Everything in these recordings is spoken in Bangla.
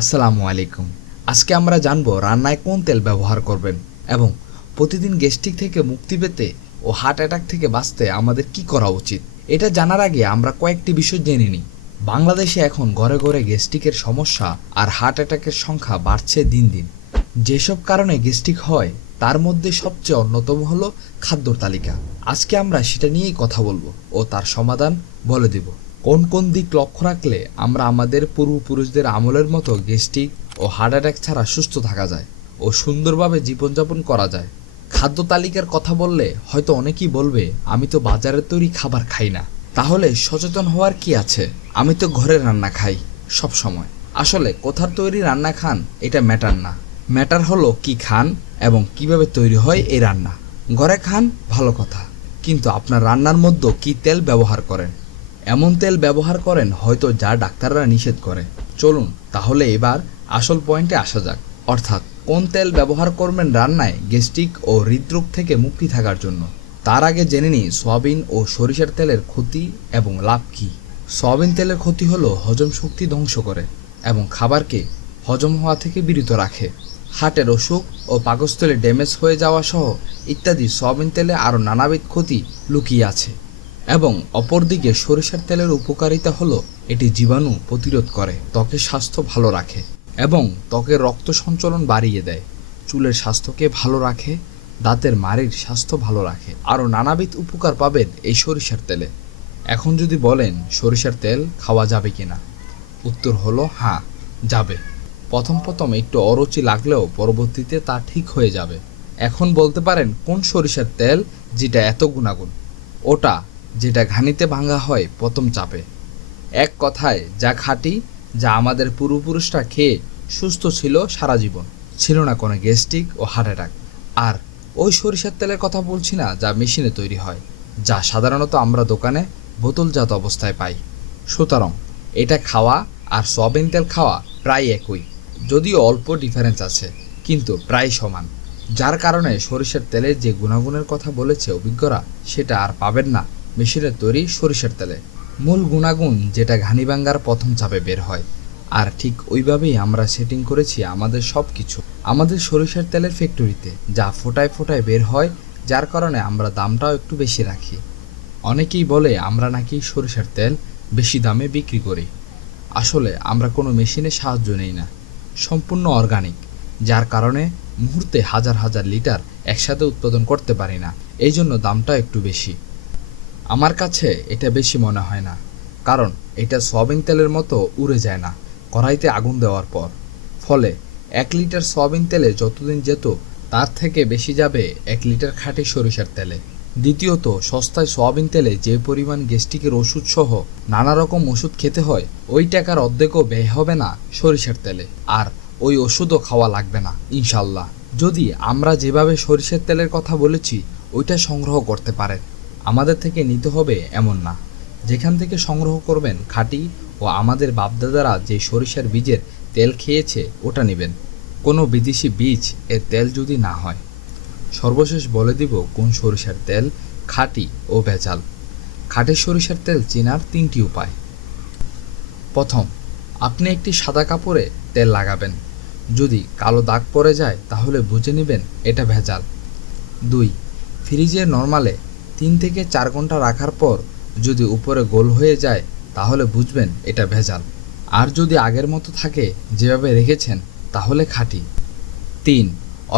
আসসালামু আলাইকুম। আজকে আমরা জানবো রান্নায় কোন তেল ব্যবহার করবেন এবং প্রতিদিন গ্যাস্ট্রিক থেকে মুক্তি পেতে ও হার্ট অ্যাটাক থেকে বাঁচতে আমাদের কি করা উচিত। এটা জানার আগে আমরা কয়েকটি বিষয় জেনে নিই। বাংলাদেশে এখন ঘরে ঘরে গ্যাস্ট্রিকের সমস্যা আর হার্ট অ্যাটাকের সংখ্যা বাড়ছে দিন দিন। যেসব কারণে গ্যাস্ট্রিক হয় তার মধ্যে সবচেয়ে অন্যতম হলো খাদ্যর তালিকা। আজকে আমরা সেটা নিয়েই কথা বলবো ও তার সমাধান বলে দেব। কোন কোন দিক লক্ষ্য রাখলে আমরা আমাদের পূর্বপুরুষদের আমলের মতো গ্যাস্ট্রিক ও হার্ট অ্যাটাক ছাড়া সুস্থ থাকা যায় ও সুন্দরভাবে জীবনযাপন করা যায়। খাদ্য তালিকার কথা বললে হয়তো অনেকেই বলবে, আমি তো বাজারের তৈরি খাবার খাই না। তাহলে সচেতন হওয়ার কি আছে? আমি তো ঘরের রান্না খাই সব সময়। আসলে কোথার তৈরি রান্না খান এটা ম্যাটার না, ম্যাটার হলো কি খান এবং কিভাবে তৈরি হয় এই রান্না। ঘরে খান ভালো কথা, কিন্তু আপনার রান্নার মধ্যে কি তেল ব্যবহার করেন? এমন তেল ব্যবহার করেন হয়তো যা ডাক্তাররা নিষেধ করে। চলুন তাহলে এবার আসল পয়েন্টে আসা যাক, অর্থাৎ কোন তেল ব্যবহার করবেন রান্নায় গ্যাস্ট্রিক ও হৃদরোগ থেকে মুক্তি থাকার জন্য। তার আগে জেনে নিই সয়াবিন ও সরিষার তেলের ক্ষতি এবং লাভ কী। সয়াবিন তেলের ক্ষতি হলো হজম শক্তি ধ্বংস করে এবং খাবারকে হজম হওয়া থেকে বিরত রাখে। হার্টের অসুখ ও পাকস্থলে ড্যামেজ হয়ে যাওয়া সহ ইত্যাদি সয়াবিন তেলে আরও নানাবিধ ক্ষতি লুকিয়ে আছে। এবং অপরদিকে সরিষার তেলের উপকারিতা হলো এটি জীবাণু প্রতিরোধ করে, ত্বকের স্বাস্থ্য ভালো রাখে এবং ত্বকের রক্ত সঞ্চালন বাড়িয়ে দেয়, চুলের স্বাস্থ্যকে ভালো রাখে, দাঁতের মাড়ির স্বাস্থ্য ভালো রাখে। আরও নানাবিধ উপকার পাবেন এই সরিষার তেলে। এখন যদি বলেন সরিষার তেল খাওয়া যাবে কিনা, উত্তর হলো হ্যাঁ, যাবে। প্রথম একটু অরুচি লাগলেও পরবর্তীতে তা ঠিক হয়ে যাবে। এখন বলতে পারেন কোন সরিষার তেল যেটা এত গুণাগুণ? ওটা যেটা ঘানিতে ভাঙা হয় প্রথম চাপে। এক কথায় যা খাঁটি, যা আমাদের পূর্বপুরুষরা খেয়ে সুস্থ ছিল সারা জীবন, ছিল না কোনো গ্যাস্ট্রিক ও হার্ট অ্যাটাক। আর ওই সরিষার তেলের কথা বলছি না যা মেশিনে তৈরি হয়, যা সাধারণত আমরা দোকানে বোতলজাত অবস্থায় পাই। সুতরাং এটা খাওয়া আর সয়াবিন তেল খাওয়া প্রায় একই, যদিও অল্প ডিফারেন্স আছে কিন্তু প্রায় সমান। যার কারণে সরিষার তেলের যে গুণাগুণের কথা বলেছে অভিজ্ঞরা, সেটা আর পাবেন না মেশিনের তৈরি সরিষার তেলে। মূল গুণাগুণ যেটা ঘানিভাঙ্গার প্রথম চাপে বের হয়, আর ঠিক ওইভাবেই আমরা সেটিং করেছি আমাদের সব কিছু আমাদের সরিষার তেলের ফ্যাক্টরিতে, যা ফোটায় ফোটায় বের হয়, যার কারণে আমরা দামটাও একটু বেশি রাখি। অনেকেই বলে আমরা নাকি সরিষার তেল বেশি দামে বিক্রি করি। আসলে আমরা কোনো মেশিনে সাহায্য নেই না, সম্পূর্ণ অর্গানিক, যার কারণে মুহূর্তে হাজার হাজার লিটার একসাথে উৎপাদন করতে পারি না, এই জন্য দামটা একটু বেশি। আমার কাছে এটা বেশি মনে হয় না, কারণ এটা সয়াবিন তেলের মতো উড়ে যায় না কড়াইতে আগুন দেওয়ার পর। ফলে 1 লিটার সয়াবিন তেলে যতদিন যেত তার থেকে বেশি যাবে 1 লিটার খাঁটি সরিষার তেলে। দ্বিতীয়ত, সস্তায় সয়াবিন তেলে যে পরিমাণ গ্যাস্ট্রিকের ওষুধ সহ নানা রকম ওষুধ খেতে হয়, ওই টাকার অর্ধেকও ব্যয় হবে না সরিষার তেলে, আর ওই ওষুধও খাওয়া লাগবে না ইনশাল্লাহ, যদি আমরা যেভাবে সরিষার তেলের কথা বলেছি ওইটা সংগ্রহ করতে পারেন। আমাদের থেকে নিতে হবে এমন না, যেখান থেকে সংগ্রহ করবেন খাঁটি ও আমাদের বাপদাদারা যে সরিষার বীজের তেল খেয়েছে ওটা নেবেন, কোনো বিদেশি বীজ এর তেল যদি না হয়। সর্বশেষ বলে দিব কোন সরিষার তেল খাঁটি ও ভেজাল। খাঁটি সরিষার তেল চেনার 3টি উপায়। প্রথম, আপনি একটি সাদা কাপড়ে তেল লাগাবেন, যদি কালো দাগ পড়ে যায় তাহলে বুঝে নেবেন এটা ভেজাল। 2, ফ্রিজে নরমালে 3 থেকে 4 ঘন্টা রাখার পর যদি উপরে গোল হয়ে যায় তাহলে বুঝবেন এটা ভেজাল, আর যদি আগের মতো থাকে যেভাবে রেখেছেন তাহলে খাঁটি। 3,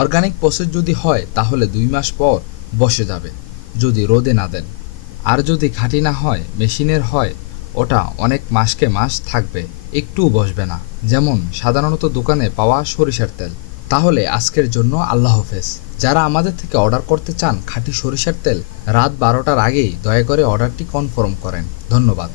অর্গানিক প্রসেস যদি হয় তাহলে 2 মাস পর বসে যাবে যদি রোদে না দেন, আর যদি খাঁটি না হয় মেশিনের হয় ওটা অনেক মাসকে মাস থাকবে, একটুও বসবে না, যেমন সাধারণত দোকানে পাওয়া সরিষার তেল। তাহলে আজকের জন্য আল্লাহ হাফেজ। যারা আমাদের থেকে অর্ডার করতে চান খাঁটি সরিষার তেল, রাত 12টার আগেই দয়া করে অর্ডারটি কনফার্ম করেন। ধন্যবাদ।